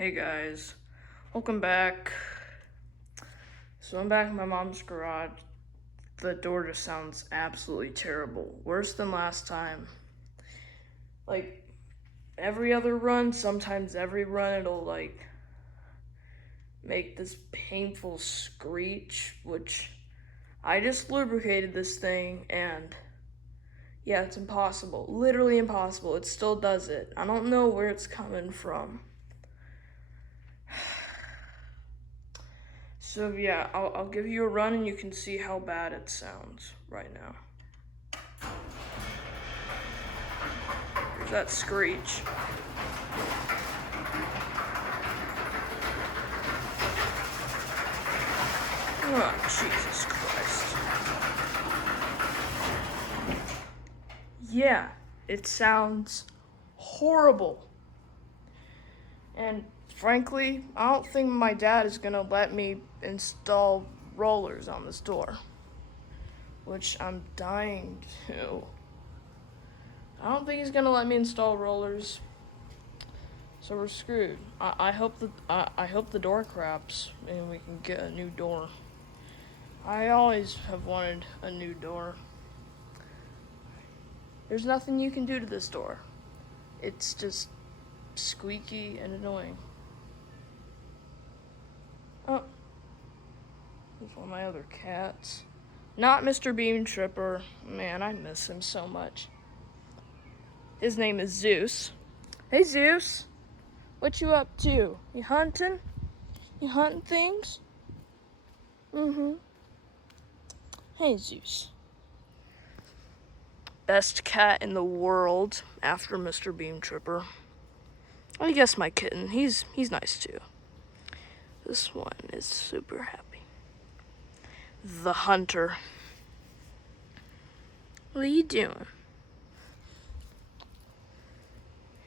Hey guys, welcome back. So I'm back in my mom's garage. The door just sounds absolutely terrible. Worse than last time. Like every other run, sometimes every run it'll make this painful screech, which I just lubricated this thing and yeah, it's impossible. Literally impossible. It still does it. I don't know where it's coming from. So yeah, I'll give you a run and you can see how bad it sounds right now. There's that screech. Oh, Jesus Christ. Yeah, it sounds horrible. And frankly, I don't think my dad is gonna let me install rollers on this door, which I'm dying to. I don't think he's gonna let me install rollers, so we're screwed. I hope the door craps and we can get a new door. I always have wanted a new door. There's nothing you can do to this door. It's just squeaky and annoying. Oh, there's one of my other cats. Not Mr. Beam Tripper. Man, I miss him so much. His name is Zeus. Hey Zeus, what you up to? You hunting? You hunting things? Mm-hmm. Hey Zeus. Best cat in the world after Mr. Beam Tripper. I guess my kitten. He's nice too. This one is super happy. The hunter. What are you doing?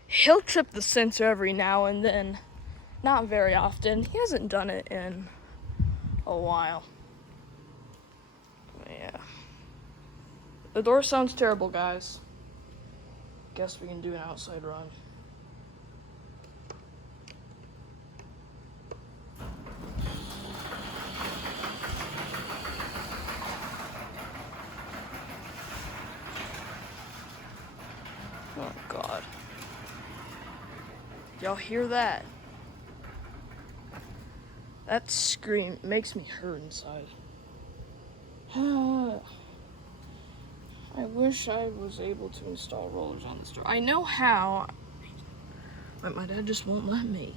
He'll trip the sensor every now and then. Not very often. He hasn't done it in a while. Yeah. The door sounds terrible, guys. Guess we can do an outside run. Oh, God. Y'all hear that? That scream makes me hurt inside. I wish I was able to install rollers on this door. I know how, but my dad just won't let me.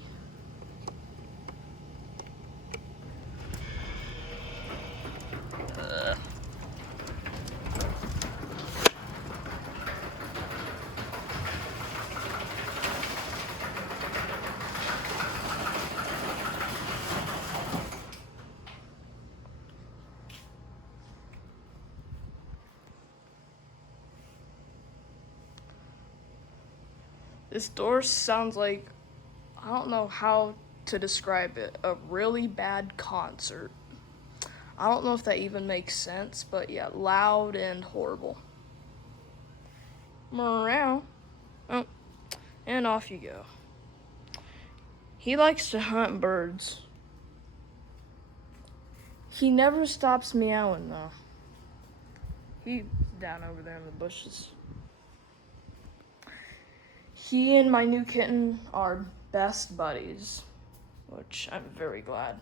This door sounds like, I don't know how to describe it, a really bad concert. I don't know if that even makes sense, but yeah, loud and horrible. Meow. Oh, and off you go. He likes to hunt birds. He never stops meowing though. He's down over there in the bushes. He and my new kitten are best buddies, which I'm very glad.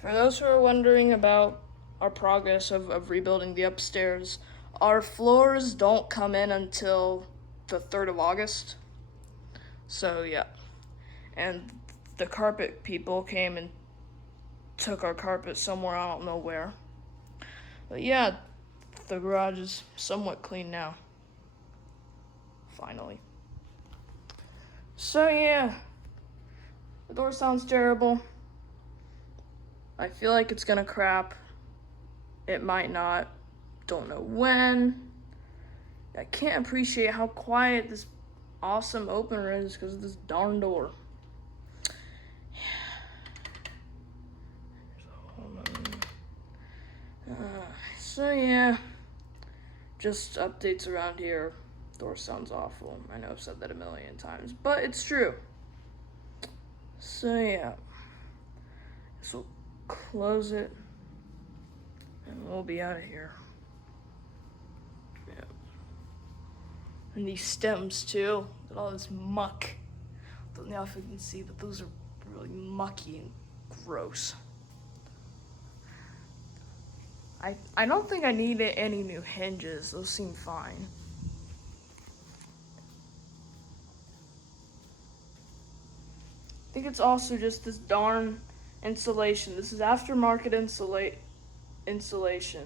For those who are wondering about our progress of rebuilding the upstairs, our floors don't come in until the 3rd of August. So yeah. And the carpet people came and took our carpet somewhere, I don't know where. But yeah, the garage is somewhat clean now. Finally. So yeah, the door sounds terrible. I feel like it's gonna crap. It might not. Don't know when. I can't appreciate how quiet this awesome opener is because of this darn door. So yeah, just updates around here. Door sounds awful. I know I've said that a million times, but it's true. So yeah, this will close it, and we'll be out of here. Yeah. And these stems too, got all this muck. Don't know if you can see, but those are really mucky and gross. I don't think I need any new hinges. Those seem fine. I think it's also just this darn insulation. This is aftermarket insulation.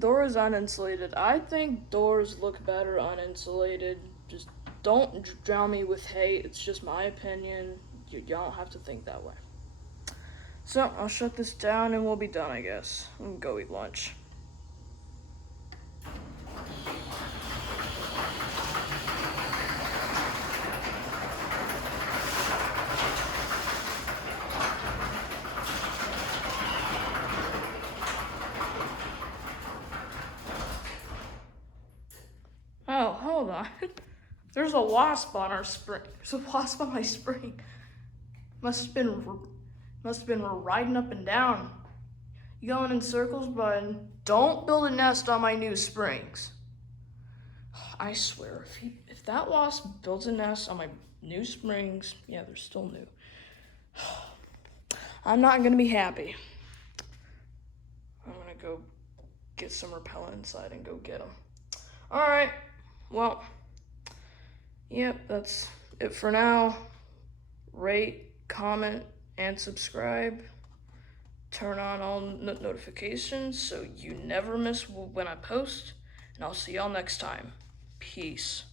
Door is uninsulated. I think doors look better uninsulated. Just don't drown me with hate. It's just my opinion. You don't have to think that way. So I'll shut this down and we'll be done, I guess. And go eat lunch. Oh, hold on. There's a wasp on our spring. There's a wasp on my spring. Must have been riding up and down. You going in circles, bud? Don't build a nest on my new springs. I swear, if that wasp builds a nest on my new springs, yeah, they're still new. I'm not gonna be happy. I'm gonna go get some repellent inside and go get them. All right. Well, yep, that's it for now. Rate, comment, and subscribe. Turn on all notifications so you never miss when I post. And I'll see y'all next time. Peace.